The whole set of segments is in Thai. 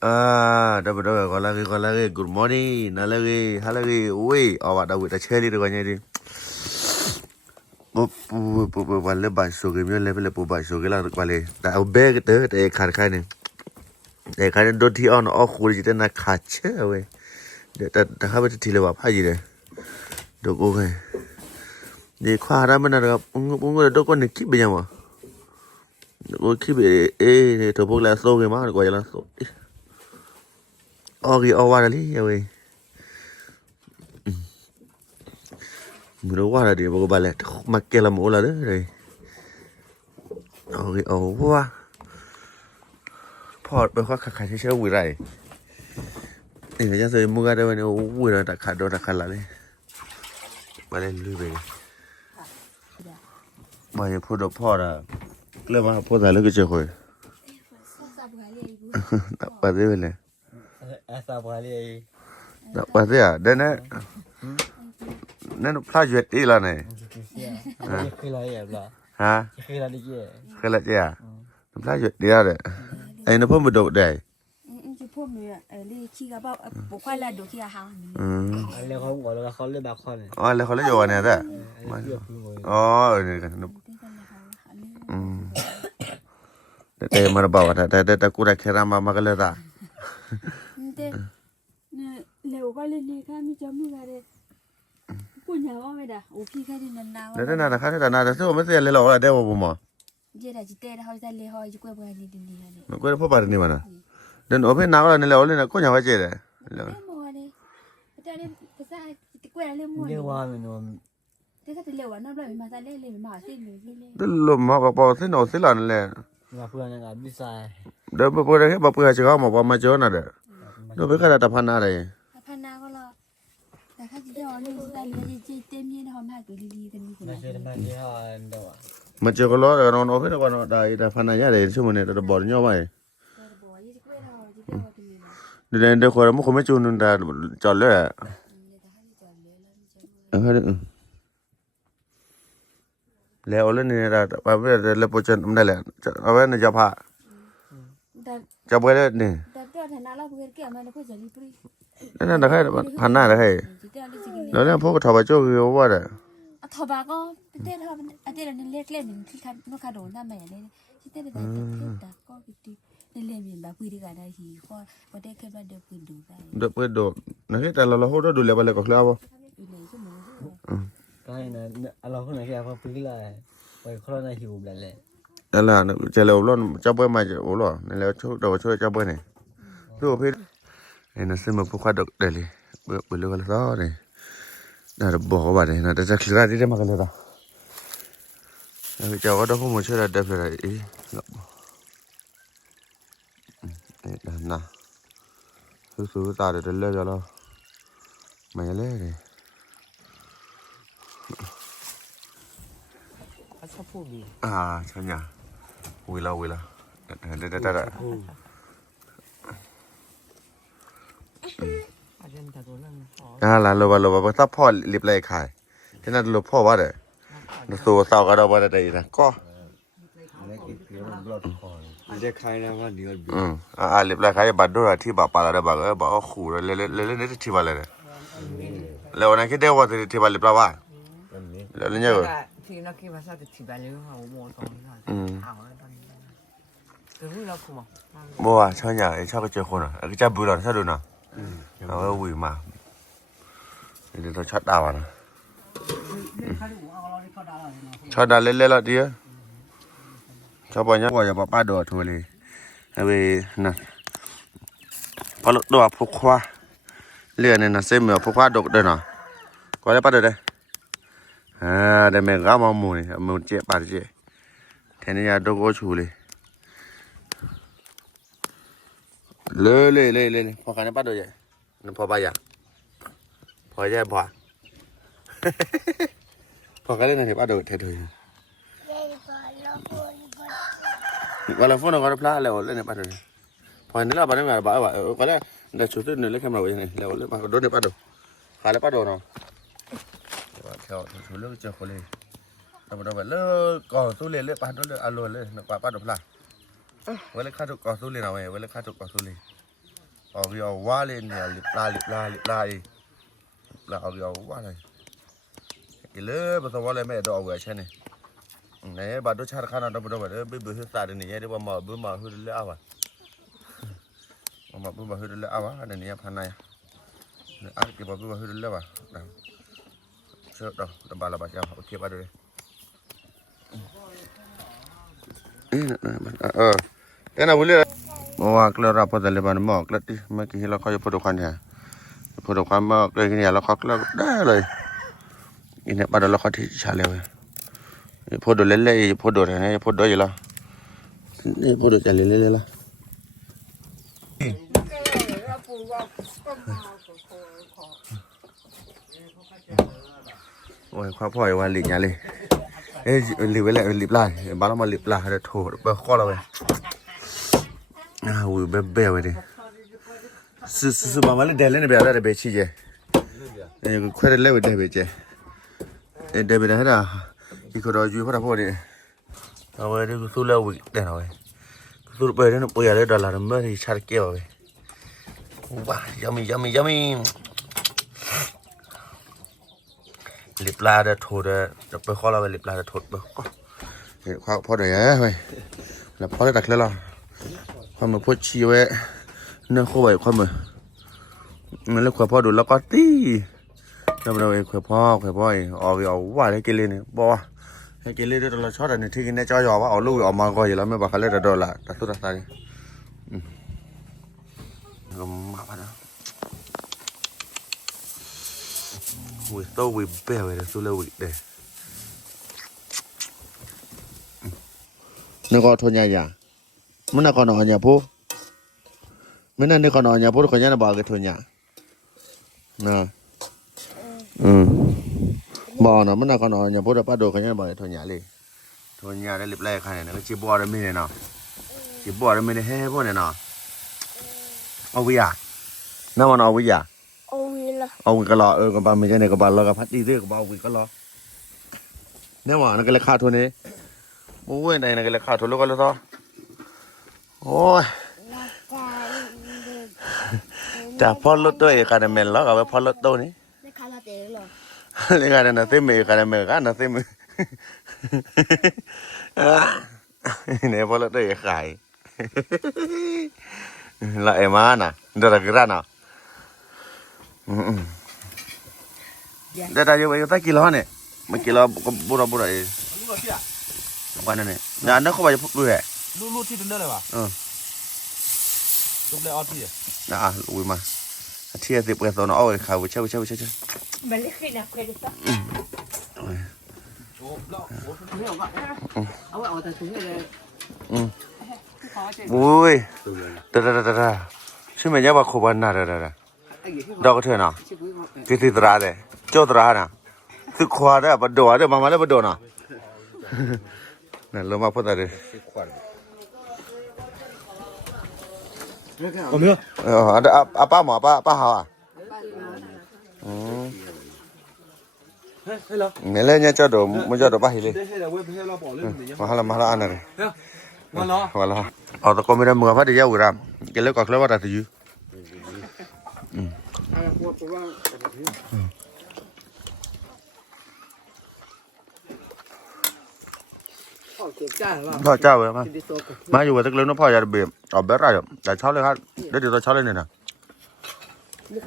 Dapat kalau lagi good morning, nah lagi, hal lagi, woi, awak dah buat ceri tu kan jadi. Bale baso ke mi le baso ke la bale. Dah beg tu, khar ni. Khar ni doti on khuri jita na khache wei. Dah habis tu le bapa je. Dok okay. Ni khara mana dah ungu dok ni kip je ma. Dok kip tu pun la so ke ma ko jalan so. Okay, awak ni ya wei. Mula wala dia baru balik makan lama olah dah deh. Okay, wah. Pot berkah kakak saya wirai. Ini macam saya muka dia ni wirai tak kalah ni. Balik dulu be. Banyak pot dah. Kelapa pot dah lagi cekoi. Tak pasti bela. Asal boleh. Tak pasti ya. Danนั่นพลาดเยอะดีแล้วเนี่ย เคยอะไรแบบฮะ เคยอะไรกี่ เคยละเจ้าพลาดเยอะดีแล้วเนี่ยไอ้นั่นพ่อมาดูได้จะพูดเลยเลยขี้กระเป๋าบุกควายละดูขี้อาหารแล้วเขาบอกแล้วเขาเล่นแบบคนอ๋อแล้วเขาเล่นอยู่วันนี้แต่อ๋อนี่กันแต่มาบอกว่าแต่กูได้แค่รามากันเลยตาเนี่ยเร็วก็เลยเนี่ยค่ะมีจมูกอะไรปุ่นยาวไม่ได้โอ้พี่แค่ที่นานๆแล้วนั่นนะครับแต่นั่นแต่สู้ไม่เสียเลยหรอกเดี๋ยวผมบอกเจได้จิตเต้เขาจะเลี้ยเขาจะกล้วยบัวนี่ดินนี่นี่กล้วยพ่อปาร์นี่มันนะเดินโอเพนนักแล้วนี่แหละโอเลยนะก็ยังไม่เจอเลยเลี้ยมัวเลยแต่เนี่ยภาษาจิตกล้วยเลี้ยมัวเลี้ยว่ามันแต่ถ้าจะเลี้ยวน้ำเลยมาจะเลี้ยมาสิเลยเดินลมมาบอกสิโนสิหลันเลยมาเพื่อนยังไงบิสายเดี๋ยวไปได้แค่บอกเพื่อนจะเข้ามาบอกมาเจอหน่ะเด้อเดี๋ยวไปแค่ตะพันอะไรพันนาก็รอแต่ถ้าจะเลี้ยวนี่จะเลี้ยจะเต็มยี่ห้อมากตัวดีๆกันนี่คนไม่ใช่ทำไมยี่ห้อเดียวมาเจอกันแล้วแต่นอนโอเพนก็นอนได้พันนาเนี่ยเดี๋ยวชั่วโมงนี้แต่บอกย่อไปเดี๋ยวคนเราไม่จูนแต่จอดเลยแล้วเล่นนี่นะไปไม่ได้เล่นโปรเจกต์ไม่ได้เลยเอาไว้ในจับผ้าจับไว้เลยนี่นั่นนะแค่พันหน้านะแค่แล้วเนี่ยพวกทบาโจ้คือว่าเด้อทบาก็เต้ทบเต้เนี่ยเล็กเล่นที่คันนกคาโดนได้ไหมเนี่ยที่เต้ได้แต่ก็ดีเล่นมีแบบคุยดีกันได้ทีก็พอได้แค่ว่าเดี๋ยวปืนดูได้เดี๋ยวปืนดูนะแค่แต่เราเขาดูแลไปเลยก็แล้วป่ะก็ให้นะเราคนไหนแค่พอปืนเลยไปครอบในหิวแบบเลยนั่นแหละจะเร็วร้อนจับเบอร์มาจะโอ้หรอนี่แล้วช่วยจับเบอร์นี่ดูพี่ไอ้นั่นซื้อมาพวกข้าดอกเดลี่เบอร์เลือกแล้วต่อเลยน่าจะบอกว่าเนี่ยน่าจะคลีร์ที่ได้มากันเลยต่อเจ้าก็ต้องพูดมาช่วยเด็กเลยอีนั่นนะสู้ตาเด็ดเลยจ้ะเราไม่เลยเขาชอบพูดดีใช่ไหมวิลาเด็ดหลานเราถ้าพ่อรีบเลยขายที่นั่นเราพ่อว่าเด้อสู้สาวก็เราว่าได้นะก็จะใครนะว่าดีรีบเลยขายบัตรด้วยที่บ้านปาร์ตี้บ้านบ้านขู่เล่นนี่ที่บ้านเลยแล้ววันนั้นคิดได้ว่าที่บ้านรีบเลยว่าแล้วเนี่ยที่นักกีฬาชาติที่บ้านเลยเขาโม่ตรงนี้เอาแล้วตอนนี้แต่รู้เราคุมบัวชอบอย่างชอบไปเจอคนก็จะบุหรี่ชอบดูนะเราก็วิ่งมาเดี๋ยวเราช็อตดาวนะช็อตดาวเล่นๆแล้วดีชอบไปเนี่ยว่าจะป้าโดดทัวร์เลยเอาไปนะพอลุกตัวพวกคว้าเรื่องเนี่ยนะเส้นเหมือนพวกคว้าดกเดินหน่อยก็ได้ป้าโดดเลยเดี๋ยวแม่ก็มาหมุนเจี๊ยบป้าเจี๊ยบแทนที่จะดกก็ชูเลยเลยพอกันได้ป้าโดดใหญ่นั่นพอป้าใหญ่พอใหญ่พอพอกันเล่นในป้าโดดเท่ๆวันละฝนก็ได้พลาดแล้วเล่นในป้าโดดพอนี่เราป้าเนี่ยแบบว่าก็ได้ได้ชุดนึงเล่นแค่มาวันนี้แล้วเล่นมาโดดในป้าโดดหาแล้วป้าโดดเนาะเที่ยวชุดเลือกเจอคนเลยแต่พอเราแบบเลิกก่อตู้เล่นเลิกป้าโดดเลิกอารมณ์เลยป้าโดดพลาดเวลาข้าถูกก่อตู้เล่นเอาไว้เวลาข้าถูกก่อตู้เล่น เอาเกี่ยวว่าเลยเนี่ยลิบลาเอาเกี่ยวว่าเลยกิเลสภาษาว่าเลยไม่ได้เอาไว้ใช่ไหมเนี่ยบัดดูชาติข้านาดบัดบัดเบื้อสายเนี่ยเดี๋ยวมาเบื้อมาหื้อเลยเอาวะมาเบื้อมาหื้อเลยเอาวะอันนี้พันนายเนี่ยอันกี่บัดเบื้อมาหื้อเลยว่ะเชื่อต่อตบาลบาจ้าโอเคไปเลยแต่น่าวุ่นเลยว่าเคลื่อนรับพอแต่ละวันหมอกแล้วที่เมื่อกี้เราเขาจะพูดกันเนี่ยพูดกันมากเลยเนี่ยเราเขาเลิกได้เลยอีเนี่ยบัดเราเขาที่ชาเลวพูดเล่ๆพูดอะไรเนี่ยพูดอยู่แล้วนี่พูดจะเล่ๆละโอ้ยความพ่อยวันหลีกเนี่ยเลยหลีกไว้แหละหลีกไล่บ้านเรามาหลีกไล่เดี๋ยวโถไปข้อเราไปอุ้ยเบ๊ะไปดิซื้อมาเลยเดลเนี่ยเบียร์อะไรเบ๊ะชี้เจคุยเล่ไปเดลเบ๊ะเจเดลเบ๊ะเนี่ยนะอีกคนเราอยู่พอได้พอดีเอาไว้ที่สู้เล่วิเดี๋ยวเอาไว้สู้ไปเดี๋ยวปุยอะไรดอลลาร์เมื่อที่ชาร์จเกี่ยวไปว้ายำมีลิบลาเดโถเดไปข้อเราไปลิบลาเดโถไปเห็นข้าวพอได้ไหมแล้วพอได้ตักแล้วหรอความมือพูดชี้ไว้เนื้อโคไว้ความมือมันเลือกขวดพ่อดูแล้วก็ตีแล้วเราเองขวดพ่อเอาว่าให้กินเลยเนี่ยบอกว่าให้กินเลยด้วยเราชอบแต่ในที่กินในจอยว่าเอาลูกออกมาก่อนอยู่แล้วไม่บอกเขาเล่นแต่โดนละแต่สุดท้ายลมมาพัดนะวิโต้วิเบลเลยสู้เลยวิเดนึกว่าทนยามันน่าก่อนนอนอย่าพูไม่นั่นนึกก่อนนอนอย่าพูดคนนี้น่ะบอกกันทนยานะบอกนะมันน่าก่อนนอนอย่าพูดป้าโดคนนี้บอกกันทนยาเลยทนยาได้รีบไล่ใครเนี่ยก็จีบอได้ไม่เนี่ยเนาะจีบอได้ไม่ได้ให้พวกเนี่ยเนาะเอาวิยาน้ามันเอาวิยาเอาวิก็รอกับบ้านไม่ใช่ในกับบ้านเรากับพัดดีด้วยกับบ้านวิก็รอเนี่ยหวานนั่นก็เลยขาดทุนนี้โอ้ยไหนนั่นก็เลยขาดทุนลูกก็เลยต่อโอ้ยจากพ่อรถตัวเอกการเมลแล้วกับพ่อรถตัวนี้นี่การเตะหรอนี่การนั่นเต็มมือการเมลกันนั่นเต็มมือเนี่ยพ่อรถตัวเอกขายละเอ็มาน่ะเดี๋ยวกินน่ะเดี๋ยวได้ยังไงตั้งกิโลเนี่ยมันกิโลก็บุระเองวันนั้นเนี่ยงานนั้นเขาไปดูแหละลูที่ดึงได้เลยป่ะลูกเลยออที่อุ้ยมาเที่ยสิบกันตอนเอาเลยข่าวเช่ามันเล็กขึ้นนะเคยดูป่ะเอาแต่ถุงเลยอุ้ยเด้อใช่ไหมเนี่ยว่าขบันน่ะเด้อดอกกระเทียมน่ะกี่ติดตราเด้โจตราน่ะตึกขวาเด้อบัดโดเด้อมาเลยบัดโดน่ะนั่นเรามาพูดอะไรเอาเนื้อป้าหมอป้าหาวเนี่ยเลยเนี่ยเจ้าโดมันเจ้าโดป้าหิเลยมาละอันนั้นเลยมาละเอาตะโกนไม่ได้มือพัดเดียวกันกินแล้วก็เคลื่อนว่าแต่ยื้อพ่อเจ้าเลยมาอยู่กับตะเกียบน้องพ่ออย่าเบียดเอาแบบไรแต่เช้าเลยครับเดี๋ยวเราเช้าเลยเนี่ยนะเดี๋ยว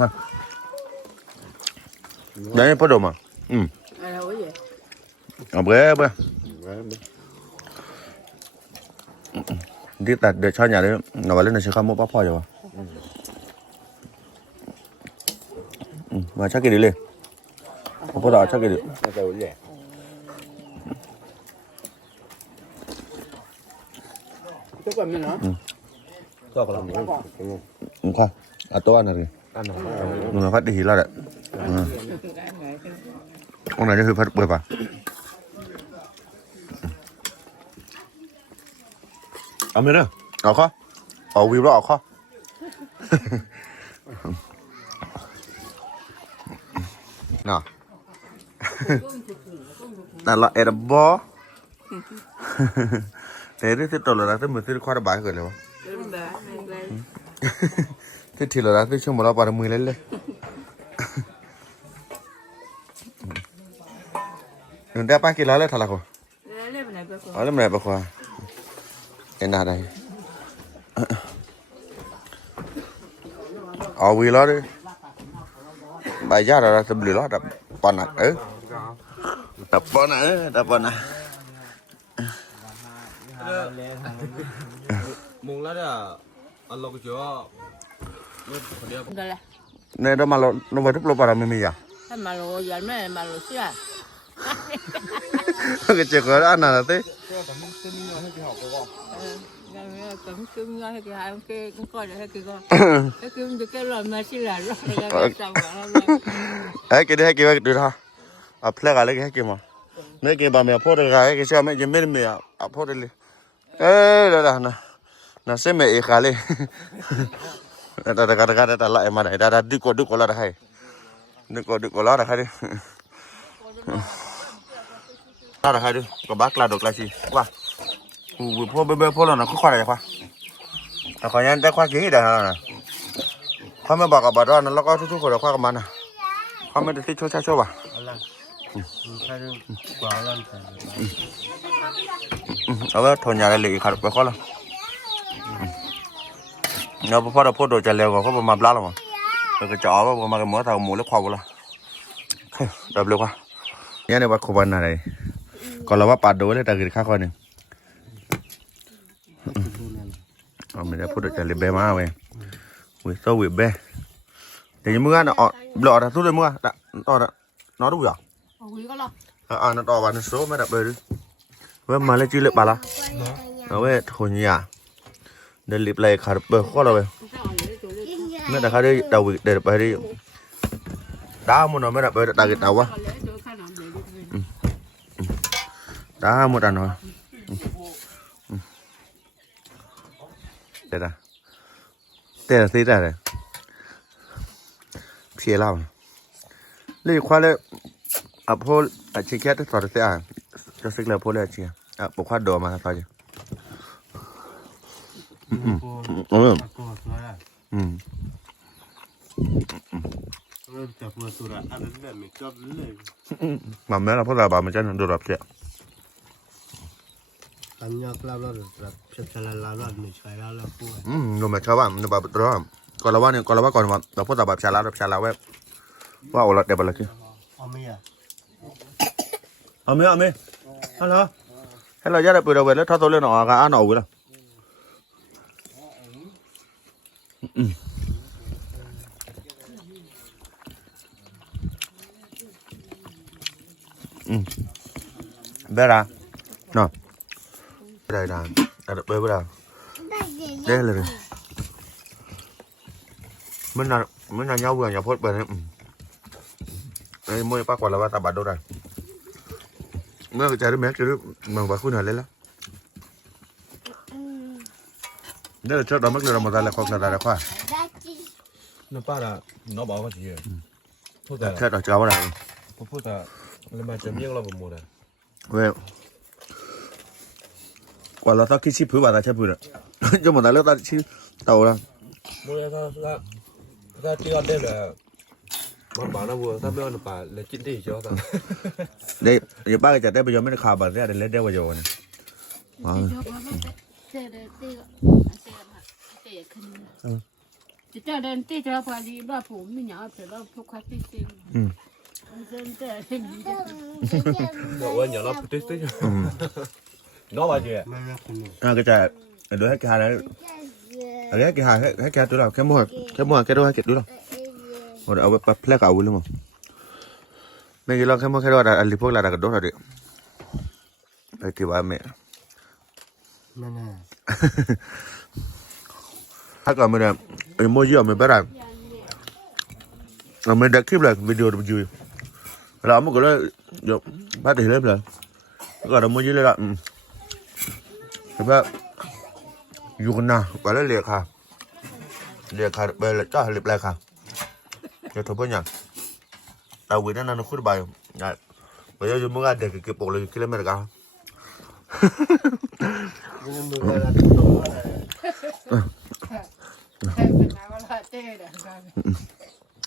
ครับเดี๋ยวนี้พ่อดมอ่ะเอาเบ้ที่ตัดเดี๋ยวเช้าอย่างนี้เราไปเล่นในเช้าข้ามมุกพ่ออยู่วะมาชักกี่ดีเลยพ่อด่าชักกี่ดีตัวก่อนมั้ยเนาะตัวก่อนค่ะตัวนั่นเลยมึงพัดดีแล้วแหละตรงไหนจะคือพัดเปิดป่ะเอาไหมเนี่ยเอาข้อเอาวิวแล้วเอาข้อน่ะนั่นละเอ็ดบอเ thế thì tao là thế mình thì khoa đã bài rồi rồi thế thì là thế chung mà nó bảo mười lên lên đừng đeo bao kilo lên thật là khó ở đây này bà khoa cái nào đây ở vì đó đi bài giá là tụi lừa đó đập bọn này đập bọn này mùng lá đó ăn lâu chưa này đó mà nó phải đúc lô vào mình à mà lo giờ mà lo chưa cái chuyện đó ăn là thế cũng kêu nhau hay cái hai cái cũng coi được hay cái con cái kêu được cái rồi mà chỉ là rồi ấy cái đấy hay cái được ha à plek à lấy cái mà mấy cái bà mẹ phô được cái sao mấy cái mấy mẹ à phô được ê đó nè nè xem mẹ khá lên đã lại mà này đã đi qua là hay đi qua là hay đi là hay đi có bác là được là gì qua phô phô là nó có khoa này khoa nó khoa nhân đã khoa kỹ đây nè khoa mới bảo cả bà đó nó có chút của nó khoa cái mà nè khoa mới được tích cho bà ở bên thôn nhà này lì khát phải khó lắm nó phải phô đồ chạy leo có mà blá lắm rồi cái chó mà cái mỡ thằng mù lấy khoa luôn đập leo qua nhớ này bắt khu vực này còn là bắt bắt đồ đấy ta gửi khác coi này mình đã phô đồ chạy leo bé má vậy ui sao ui bé thì mưa nó lọ là tốt rồi mưa nó đúng rồi nó to vào nó số mới đập bơi đi với mà lấy chữ lệ bà la nó với thôn nhà để lip lại khá bơi khó rồi mới đã khá đi đầu để bơi đi đá một nó mới đập bơi đặt cái tàu quá đá một đàn rồi đây là tí ra này phía lao lấy khoa lấy à phô à chỉ khét tất cả sẽ cho xích là phô lấy chỉ à bộ khoa đồ mà thôi chứ mà mấy là phô là bà mình chân đồ đập chị anh nhớ làm rồi chụp cho làm rồi mình phải làm là phù rồi mà cho bạn nó bảo đó còn là bạn còn là phô là bà chả lá web wow là đẹp là kia Ami hello giờ đẹp rồi lên thao tôi lên nó cả nó rồi bé ra nè đây là đẹp bơi ra đây là mình là nhau vừa nhà phốt bên đây mua bác quả là ta bắt đâu rồi nó cái trái đứa mẹ cái đứa bằng vào khuôn này lên lắm đây là cho đó mất là một là khoa là khoa nó ba là nó bảo cái gì phốt là chết rồi cháu này phốt là mà chấm miếng là một này về quả là tao khi ship bà ta chấp vừa cho một ta ta ship tàu ra mua ra chưa đây là mà bảo nó vừa sao bây giờ bà lấy chín tỷ cho tao đây giờ ba cái chặt đây bây giờ mới được khảo bà ra để lấy đeo vào rồi này chỉ cho đến tí cho phải đi ba phủ mình nhỏ phải ba phủ khách tí tí dân thế rồi nhỏ nó tí tí nó bao nhiêu cái chả đối hết cái hai đấy hết cái túi nào cái mua cái đôi hai cái túi nào rồiเอาไปแพร่เก่าเลยมั้งไม่กี่ลองแค่mua cái đôi làลิพวกlà cái đôi là đượcไปที่ว่าแม่ถ้าก่อนมันเนี่ยโมจิเอาไปแบบเราไม่ได้คลิปเลยวิดีโอดูอยู่เราไม่ก็เลยยกพัดถึงเล่มเลยก็เราโมจิเลยละแบบอยู่กันนะก็เลยเรียกค่ะไปเลยจ้าเรียบเลยค่ะเดี๋ยวทบทวนอย่างเอาไว้นั่นนะคุยไปไปเดี๋ยวมึงอ่ะเด็กเก็บปกเลยคิดเล่นไม่ได้กัน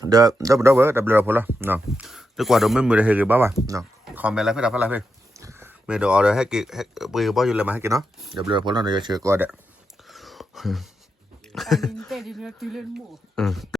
เดี๋ยวพอละเนาะดีกว่าเดี๋ยวไม่มือเฮกิบ้าป่ะเนาะคอมเมนต์อะไรเพื่อนอะไรเพื่อนไม่เดี๋ยวเอาเดี๋ยวให้กิปืนบ้าอยู่เลยมาให้กินเนาะเดี๋ยวพอละเดี๋ยวเชื่อก่อนเด้อ